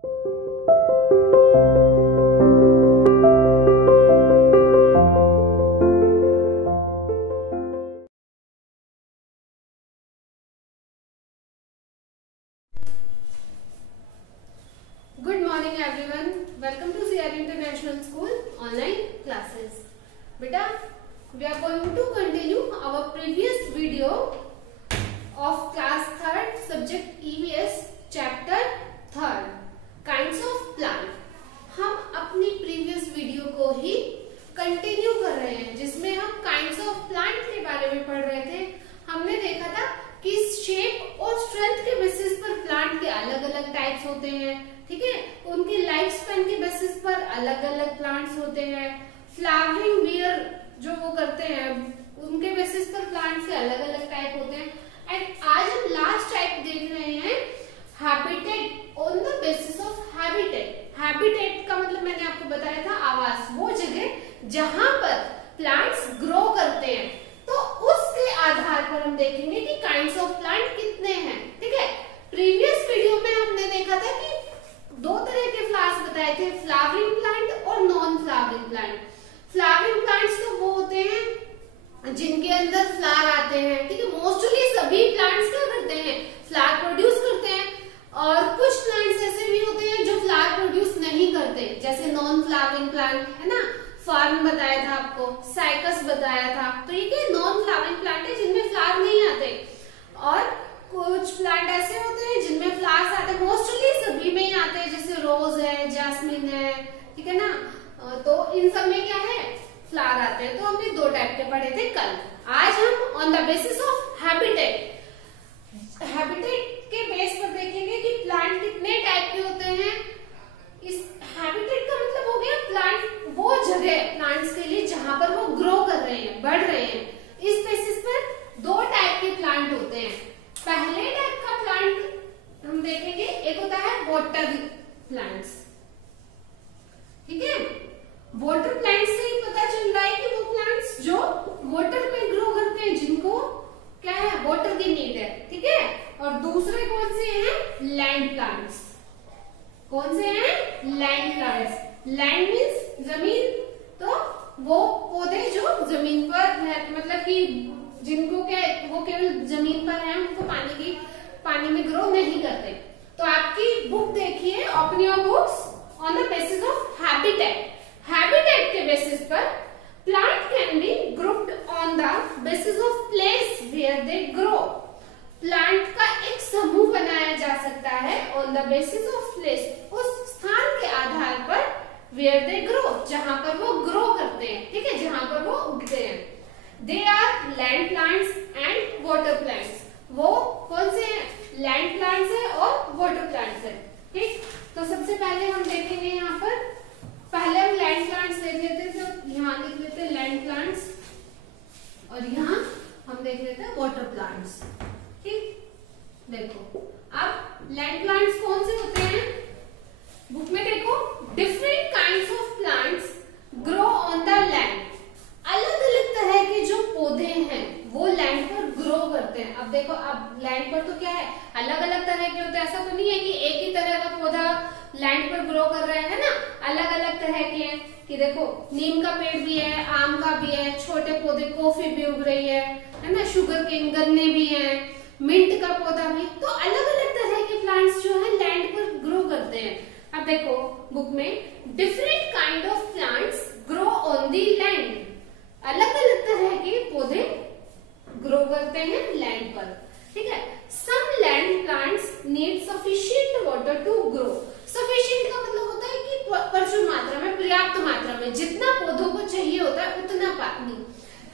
Good morning everyone. Welcome to CR International School online classes. Beta, we are going to continue our previous video of class 3rd subject EVS chapter 3rd kinds of plant. हम अपनी previous video को ही continue कर रहे हैं जिसमें हम kinds of plant के बारे में पढ़ रहे थे। हमने देखा था कि शेप और स्ट्रेंथ के बेसिस पर प्लांट के अलग अलग टाइप्स होते हैं, ठीक है। उनके लाइफ स्पैन के बेसिस पर अलग अलग प्लांट्स होते हैं। फ्लावरिंग बियर जो वो करते हैं उनके बेसिस पर प्लांट्स के अलग अलग टाइप होते हैं। एंड आज हम लास्ट टाइप देख रहे हैं habitat on the basis of habitat. Habitat का मतलब मैंने आपको बताया था आवास, वो जगह जहां पर प्लांट्स ग्रो करते हैं। तो उसके आधार पर हम देखेंगे कि काइंड्स ऑफ प्लांट कितने हैं, ठीक है। प्रीवियस वीडियो में हमने देखा था कि दो तरह के फ्लावर्स बताए थे, फ्लावरिंग प्लांट और non flowering plant. Flowering plants तो वो होते हैं जिनके अंदर फ्लावर आते हैं, ठीक है। मोस्टली सभी प्लांट्स क्या करते हैं, फ्लावर प्रोड्यूस करते हैं। और कुछ प्लांट्स ऐसे भी होते हैं जो फ्लावर प्रोड्यूस नहीं करते, जैसे नॉन फ्लावरिंग प्लांट है ना, फर्न बताया था आपको, साइकस बताया था। तो ये नॉन फ्लावरिंग प्लांट है जिनमें फ्लावर नहीं आते। और कुछ प्लांट ऐसे होते हैं जिनमें फ्लावर्स आते हैं, मोस्टली सभी में ही आते हैं, जैसे रोज है, जैस्मिन है, ठीक है ना। तो इन सब में क्या है, फ्लावर आते हैं। तो हमने दो टाइप के पढ़े थे कल। आज हम on the basis of habitat के बेस पर देखेंगे कि प्लांट कितने टाइप के होते हैं। इस हैबिटेट का मतलब हो गया प्लांट, वो जगह प्लांट्स के लिए जहां पर वो ग्रो कर रहे हैं, बढ़ रहे हैं। इस बेसिस पर दो टाइप के प्लांट होते हैं। पहले टाइप का प्लांट हम देखेंगे, एक होता है वाटर प्लांट्स, ठीक है। वाटर प्लांट्स से ही पता चल रहा है कि वो प्लांट्स जो वाटर में ग्रो करते हैं, जिनको क्या है, वाटर की नीड है, ठीक है। और दूसरे कौन से हैं, लैंड प्लांट्स। कौन से हैं, लैंड प्लांट्स। लैंड मीन्स जमीन, तो वो पौधे जो जमीन पर है, मतलब कि जिनको क्या, वो केवल जमीन पर है, उनको पानी में ग्रो नहीं करते। तो आपकी बुक देखिए, open your books on the basis of habitat. Habitat के बेसिस पर plant can be grouped on the basis of place where they grow. Plant का एक समूह बनाया जा सकता है on the basis of place, उस स्थान के आधार पर, वेयर दे ग्रो, जहां पर वो ग्रो करते हैं, ठीक है, जहां पर वो उगते हैं। They are land plants and water plants. वो कौन से हैं, लैंड प्लांट्स है और वाटर प्लांट्स है, ठीक। तो सबसे पहले हम देखेंगे यहाँ पर, पहले हम लैंड प्लांट्स देख लेते थे, तो यहाँ लिख लेते हैं लैंड प्लांट्स, और यहाँ हम देख लेते हैं वाटर प्लांट्स, ठीक। देखो अब लैंड प्लांट्स कौन से होते हैं, बुक में देखो, different kinds of plants grow on the land. अलग अलग तरह के जो पौधे हैं वो लैंड पर ग्रो करते हैं। अब देखो, अब लैंड पर तो क्या है, अलग अलग तरह के होते हैं। ऐसा तो नहीं है कि एक ही तरह का पौधा लैंड पर ग्रो कर रहा है ना, अलग अलग तरह के हैं। कि देखो, नीम का पेड़ भी है, आम का भी है, छोटे पौधे कॉफी भी उग रही है ना, शुगर केन, गन्ने भी है, मिंट का पौधा भी। तो अलग अलग तरह के प्लांट्स जो है लैंड पर ग्रो करते हैं। अब देखो बुक में, different kind of plants grow on the land. अलग अलग तरह के पौधे ग्रो करते हैं लैंड पर, ठीक है। Some land plants need sufficient water to grow. Sufficient का मतलब होता है कि प्रचुर मात्रा में, पर्याप्त मात्रा में, जितना पौधों को चाहिए होता है उतना पानी।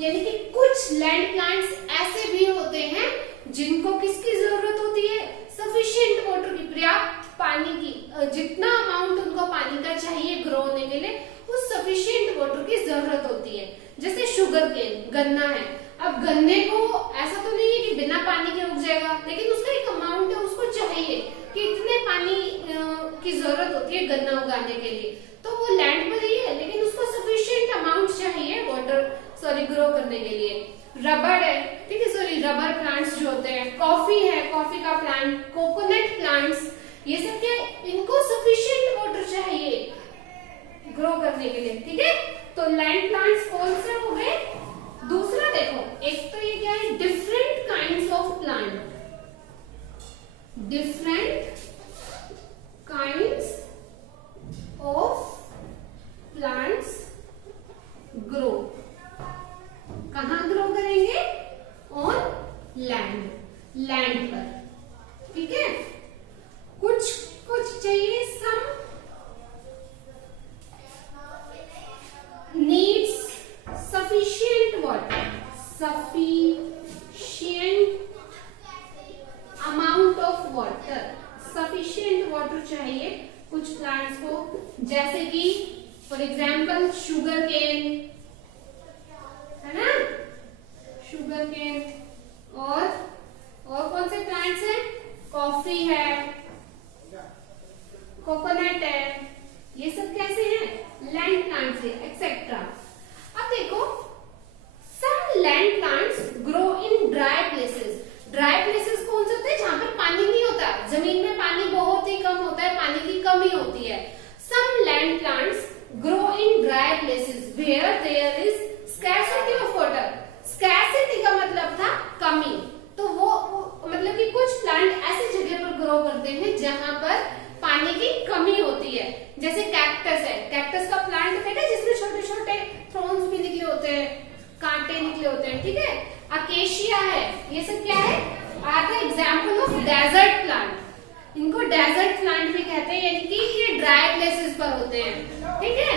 यानी कि कुछ लैंड प्लांट्स ऐसे भी होते हैं जिनको किसकी जरूरत होती है, सफिशिएंट वाटर की, पर्याप्त पानी की, जितना अमाउंट उनको पानी का चाहिए ग्रो होने के लिए, उस सफिशिएंट वाटर की जरूरत होती है। जैसे शुगर केन, गन्ना है। अब गन्ने को ऐसा तो नहीं है कि बिना पानी के उग जाएगा, लेकिन उसका एक अमाउंट है, उसको चाहिए कि इतने पानी की जरूरत होती है गन्ना उगाने के लिए। तो वो लैंड पर ही है, लेकिन उसको सफिशिएंट अमाउंट चाहिए वाटर, ग्रो करने के लिए। रबर है, ठीक है, रबर प्लांट्स जो होते हैं, कॉफी है, कॉफी का प्लांट, कोकोनट प्लांट्स, ये सब क्या है, इनको सफिशिएंट वाटर चाहिए ग्रो करने के लिए, ठीक है। तो लैंड प्लांट्स कौन से हो गए। दूसरा देखो, एक तो ये क्या है, different kinds of plant, different kinds of plants grow, कहां ग्रो करेंगे, ऑन लैंड, लैंड पर, ठीक है। कुछ कुछ चाहिए, सम needs sufficient water, sufficient amount of water, sufficient water चाहिए कुछ प्लांट्स को, जैसे कि फॉर एग्जाम्पल शुगर केन, है ना, शुगर केन, और कौन से प्लांट्स हैं, कॉफी है, कोकोनट है, ये सब कैसे हैं, लैंड प्लांट्स है, एक्सेट्रा। अब देखो, some land plants grow in dry places, dry places कौन से होते हैं, जहां पर पानी नहीं होता, जमीन में पानी बहुत ही कम होता है, पानी की कमी होती है। Some land plants grow in dry places where there is scarcity of water, scarcity का मतलब था कमी, तो वो मतलब कि कुछ प्लांट ऐसी जगह पर ग्रो करते हैं जहां पर पानी की कमी होती है, जैसे कैक्टस है, कैक्टस का प्लांट देखा जिसमें छोटे छोटे थ्रॉन्स भी निकले होते हैं, कांटे निकले होते हैं, ठीक है। अकेशिया है, ये सब क्या है, are the example of desert plant, इनको डेजर्ट प्लांट भी कहते हैं, यानी कि ये ड्राई प्लेसेस पर होते हैं, ठीक है।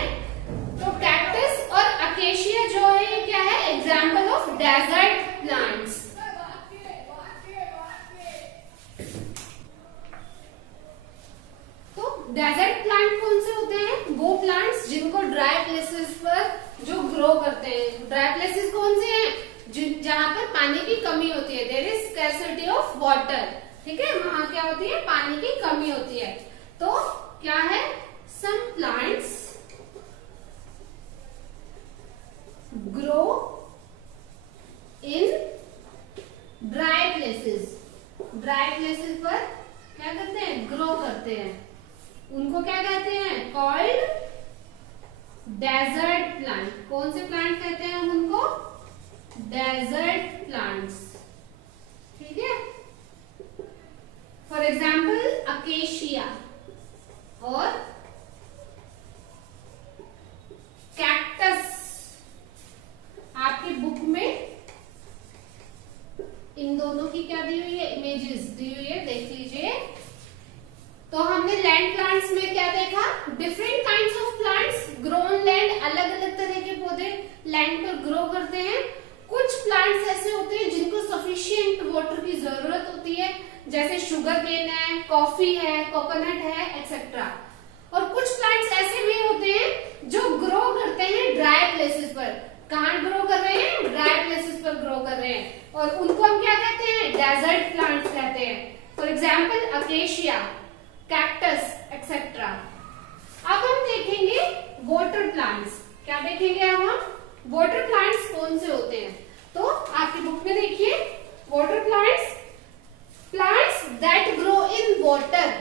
तो कैक्टस और अकेशिया जो है ये क्या है, example of desert plants. Desert plant कौन से होते हैं, वो प्लांट्स जिनको ड्राई प्लेसेस पर जो ग्रो करते हैं, ड्राई प्लेसेस कौन से हैं, जहां पर पानी की कमी होती है, there is scarcity of water, ठीक है, वहां क्या होती है, पानी की कमी होती है। तो क्या है, some plants grow in dry places, dry places पर क्या करते हैं, ग्रो करते हैं, उनको क्या कहते हैं, कॉल्ड डेजर्ट प्लांट। कौन से प्लांट कहते हैं हम उनको, डेजर्ट प्लांट्स, ठीक है। फॉर एग्जाम्पल अकेशिया और कैक्टस, आपकी बुक में इन दोनों की क्या दी हुई है, इमेजेस दी हुई है, देख लीजिए। तो हमने लैंड प्लांट्स में क्या देखा, different kinds of plants grow on land, अलग अलग तरह के पौधे लैंड पर ग्रो करते हैं। कुछ प्लांट्स ऐसे होते हैं जिनको सफिशिएंट वाटर की जरूरत होती है, जैसे शुगर केन है, कॉफी है, कोकोनट है, एक्सेट्रा। और कुछ प्लांट्स ऐसे भी होते हैं जो ग्रो करते हैं ड्राई प्लेसेस पर, कहाँ ग्रो कर रहे हैं, ड्राई प्लेसेस पर ग्रो कर रहे हैं, और उनको हम क्या कहते हैं, डेजर्ट प्लांट्स कहते हैं। For example acacia, cactus, etcetera. अब हम देखेंगे वाटर प्लांट्स, क्या देखेंगे अब हम, वाटर प्लांट्स कौन से होते हैं। तो आपकी बुक में देखिए, water plants, plants that grow in water,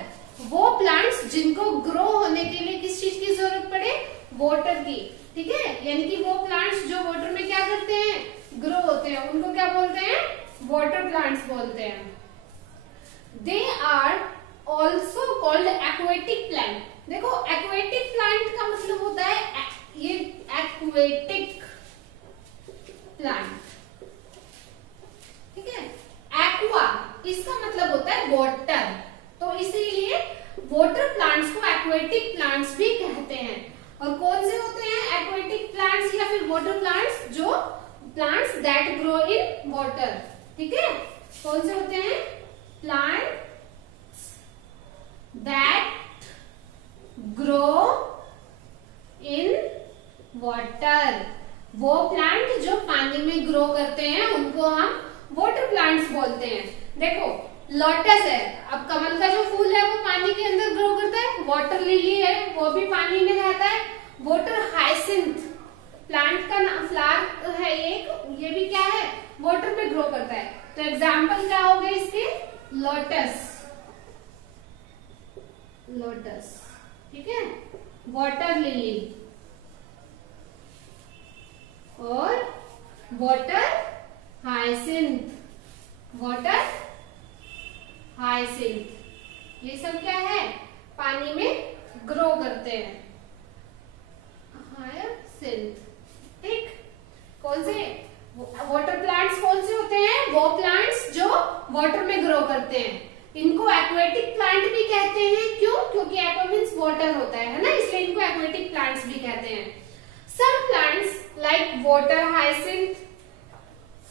वो प्लांट्स जिनको ग्रो होने के लिए किस चीज की जरूरत पड़े, वाटर की, ठीक है। यानी कि वो प्लांट्स जो वाटर में क्या करते हैं, ग्रो होते हैं, उनको क्या बोलते हैं, वाटर प्लांट्स बोलते हैं। They are also called aquatic plant. देखो एक्वेटिक प्लांट का मतलब होता है ये एक्वेटिक प्लांट, ठीक है। एक्वा इसका मतलब होता है वाटर, तो इसीलिए वाटर प्लांट्स को एक्वेटिक प्लांट्स भी कहते हैं। और कौन से होते हैं एक्वेटिक प्लांट्स या फिर वाटर प्लांट्स, जो plants that grow in water, ठीक है। कौन से होते हैं, plant that grow in water, वो प्लांट जो पानी में ग्रो करते हैं उनको हम वाटर प्लांट्स बोलते हैं। देखो लोटस है, अब कमल का जो फूल है वो पानी के अंदर ग्रो करता है, वाटर लिली है वो भी पानी में रहता है, वाटर हाइसिंथ प्लांट का फ्लावर है एक, ये भी क्या है, वाटर में ग्रो करता है। तो एग्जाम्पल क्या हो गए इसके, लोटस, लोटस, ठीक है, वाटर लिली और वाटर हाइसिंथ, वाटर हाइसिंथ, ये सब क्या है, पानी में ग्रो करते हैं, हाइसिंथ, ठीक। कौन से वाटर प्लांट्स कौन से होते हैं, वो प्लांट्स जो वाटर में ग्रो करते हैं, इनको एक्वेटिक प्लांट भी कहते हैं। क्यों? क्योंकि एक्वा मीन्स वाटर होता है ना, इसलिए इनको एक्वेटिक प्लांट्स भी कहते हैं। Some plants like water hyacinth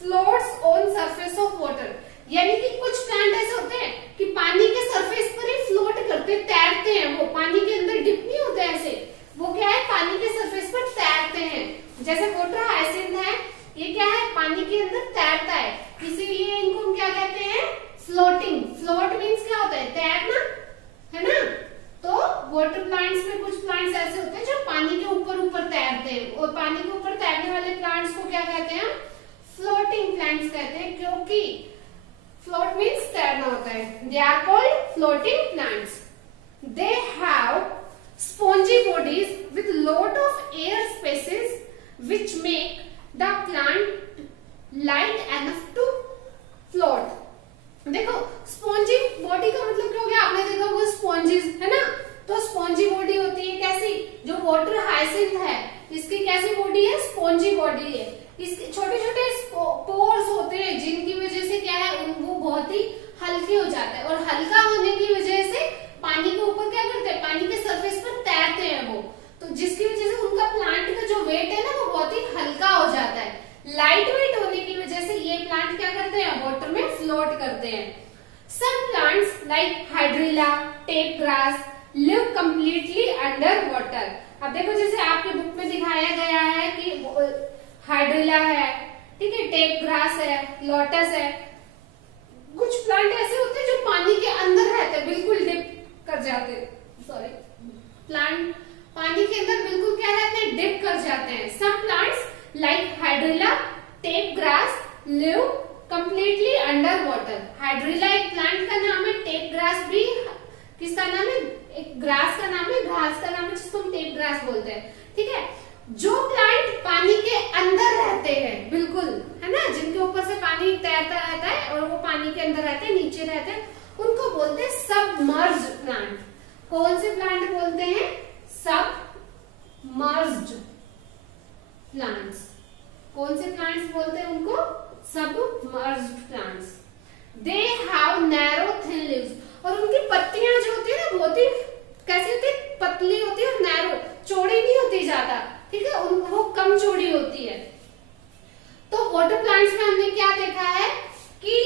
floats on surface of water, यानी कि कुछ प्लांट ऐसे होते हैं कि पानी के सरफेस पर ही फ्लोट करते, तैरते हैं, वो पानी के अंदर डिप नहीं होते ऐसे, वो क्या है, पानी के सरफेस पर तैरते हैं। जैसे वाटर हाइसिंथ है, ये क्या है, पानी के अंदर तैरता है, इसीलिए इनको हम क्या कहते हैं, फ्लोटिंग। फ्लोट मीन्स क्या होता है, तैरना, है ना। तो वाटर प्लांट्स में कुछ प्लांट्स ऐसे होते हैं जो पानी के ऊपर ऊपर तैरते हैं, और पानी के ऊपर तैरने वाले प्लांट्स को क्या कहते हैं, फ्लोटिंग प्लांट्स कहते हैं, क्योंकि फ्लोट मीन्स तैरना होता है। They are called floating plants. They have spongy bodies with lot of air spaces which make the plant light enough to float. देखो, स्पॉन्जी बॉडी का मतलब क्या हो गया, आपने देखा वो स्पॉन्जीज, है ना, तो स्पॉन्जी बॉडी होती है कैसी, जो वाटर हाइसिंथ है इसकी कैसी बॉडी है, स्पॉन्जी बॉडी है। इसके छोटे छोटे पोर्स होते हैं जिनकी वजह से क्या है, वो बहुत ही हल्के हो जाते हैं, और हल्का होने की वजह से पानी के ऊपर क्या करते हैं, पानी के सरफेस पर तैरते हैं वो, तो जिसकी वजह से उनका प्लांट का जो वेट है ना वो बहुत ही हल्का हो जाता है। लाइट वेट होने की वजह से ये प्लांट क्या करते हैं, वाटर में फ्लोट करते हैं। Some plants like hydrilla, tape grass live completely under water. अब देखो, जैसे आपके बुक में दिखाया गया है कि हाइड्रिला है, ठीक है, टेप ग्रास है, लोटस है, कुछ प्लांट ऐसे होते हैं जो पानी के अंदर रहते हैं, बिल्कुल डिप कर जाते हैं, सॉरी, प्लांट पानी के अंदर बिल्कुल क्या रहते हैं, डिप कर जाते हैं। Some plants like hydrilla, tape grass live completely under water. Hydrilla एक प्लांट का नाम है, टेप ग्रास भी किसका नाम है, एक ग्रास का नाम है, घास का नाम है जिसको हम टेप ग्रास बोलते हैं, ठीक है। जो प्लांट पानी के अंदर रहते हैं, बिल्कुल, है ना, जिनके ऊपर से पानी तैरता रहता है और वो पानी के अंदर रहते हैं, नीचे रहते हैं, उनको बोलते हैं सबमर्ज्ड प्लांट। कौन से प्लांट बोलते हैं, सबमर्ज्ड प्लांट्स। कौन से प्लांट्स बोलते हैं उनको, submerged plants. They have narrow thin leaves, और उनकी पत्तियां जो होती है ना बहुत ही कैसी होती है, पतली होती है और नैरो, चौड़ी नहीं होती ज्यादा, ठीक है, वो कम चौड़ी होती है। तो वाटर प्लांट्स में हमने क्या देखा है कि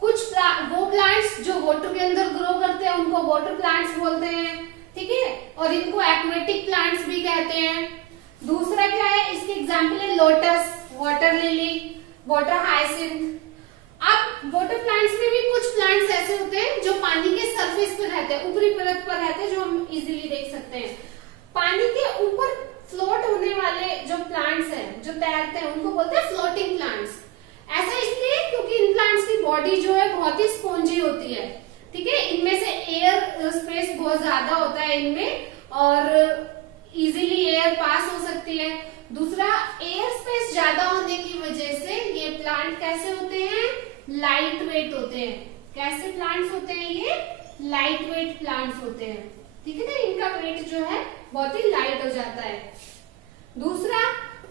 कुछ वो प्लांट्स जो वाटर के अंदर ग्रो करते हैं उनको वाटर प्लांट्स बोलते हैं, ठीक है, और इनको एक्वेटिक प्लांट्स भी कहते हैं। दूसरा क्या है, इसके एग्जाम्पल है lotus, water lily, water hyacinth. अब वाटर प्लांट्स में भी कुछ प्लांट्स ऐसे होते हैं जो पानी के सरफेस पर रहते हैं, ऊपरी परत पर रहते हैं, जो हम इजीली देख सकते हैं। पानी के ऊपर फ्लोट होने वाले जो प्लांट्स हैं, जो तैरते हैं, उनको बोलते हैं फ्लोटिंग प्लांट्स। ऐसा इसलिए क्योंकि इन प्लांट्स की बॉडी जो है बहुत ही स्पॉन्जी होती है, ठीक है, इनमें से एयर स्पेस बहुत ज्यादा होता है इनमें, और इजीली एयर पास हो सकती है। दूसरा, एयर स्पेस ज्यादा होने की वजह से ये प्लांट कैसे होते हैं, लाइट वेट होते हैं। कैसे प्लांट्स होते हैं ये, लाइट वेट प्लांट्स होते हैं, ठीक है ना, इनका वेट जो है बहुत ही लाइट हो जाता है। दूसरा,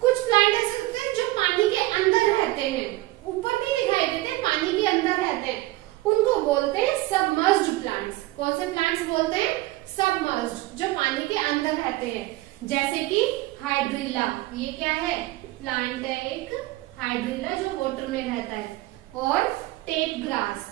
कुछ प्लांट ऐसे होते हैं जो पानी के अंदर रहते हैं, ऊपर नहीं दिखाई देते, पानी के अंदर रहते हैं, उनको बोलते हैं सबमर्ज्ड प्लांट्स। कौन से प्लांट्स बोलते हैं, सबमर्ज्ड, जो पानी के अंदर रहते हैं। जैसे कि हाइड्रिला, ये क्या है, प्लांट है एक हाइड्रिला जो वाटर में रहता है। और टेप ग्रास,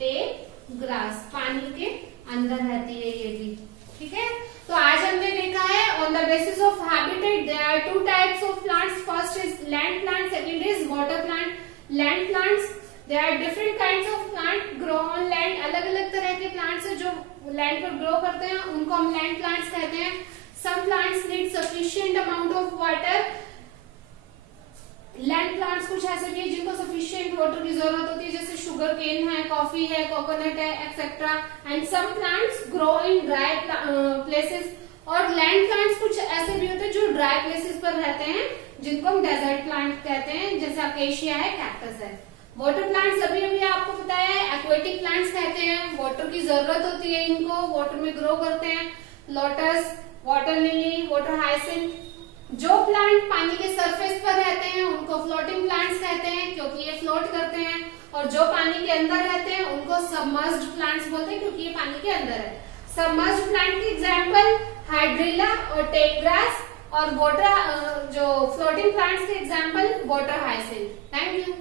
टेप ग्रास पानी के अंदर रहती है ये भी, ठीक है। तो आज हमने देखा है on the basis of habitat there are two types of plants, first is land plant, second is water plant. Land plants, there are different kinds of plant grow on land. अलग अलग तरह के प्लांट्स हैं जो land पर grow करते हैं, उनको हम लैंड प्लांट्स कहते हैं। Some plants need sufficient amount of water land plants कुछ ऐसे भी है जिनको सफिशिएंट वाटर की जरूरत होती है, जैसे शुगर केन है, कॉफी है, कोकोनट है, etcetera. And some plants grow in dry places. और लैंड प्लांट्स कुछ ऐसे भी होते हैं जो ड्राई प्लेसेस पर रहते हैं, जिनको हम डेजर्ट प्लांट कहते हैं, जैसे अकेशिया है, कैक्टस है। वाटर प्लांट्स अभी अभी आपको बताया है, एक्वेटिक प्लांट्स कहते हैं, वाटर की जरूरत होती है इनको, वाटर में ग्रो करते हैं। Lotus, water lily, water hyacinth. जो प्लांट पानी के सरफेस पर रहते हैं उनको फ्लोटिंग प्लांट्स कहते हैं, क्योंकि ये फ्लोट करते हैं। और जो पानी के अंदर रहते हैं उनको सबमर्ज्ड प्लांट्स बोलते हैं, क्योंकि ये पानी के अंदर है। सबमर्ज्ड प्लांट की एग्जाम्पल हाइड्रिला और टेक ग्रास, और वाटर जो फ्लोटिंग प्लांट्स के example water hyacinth. Thank you.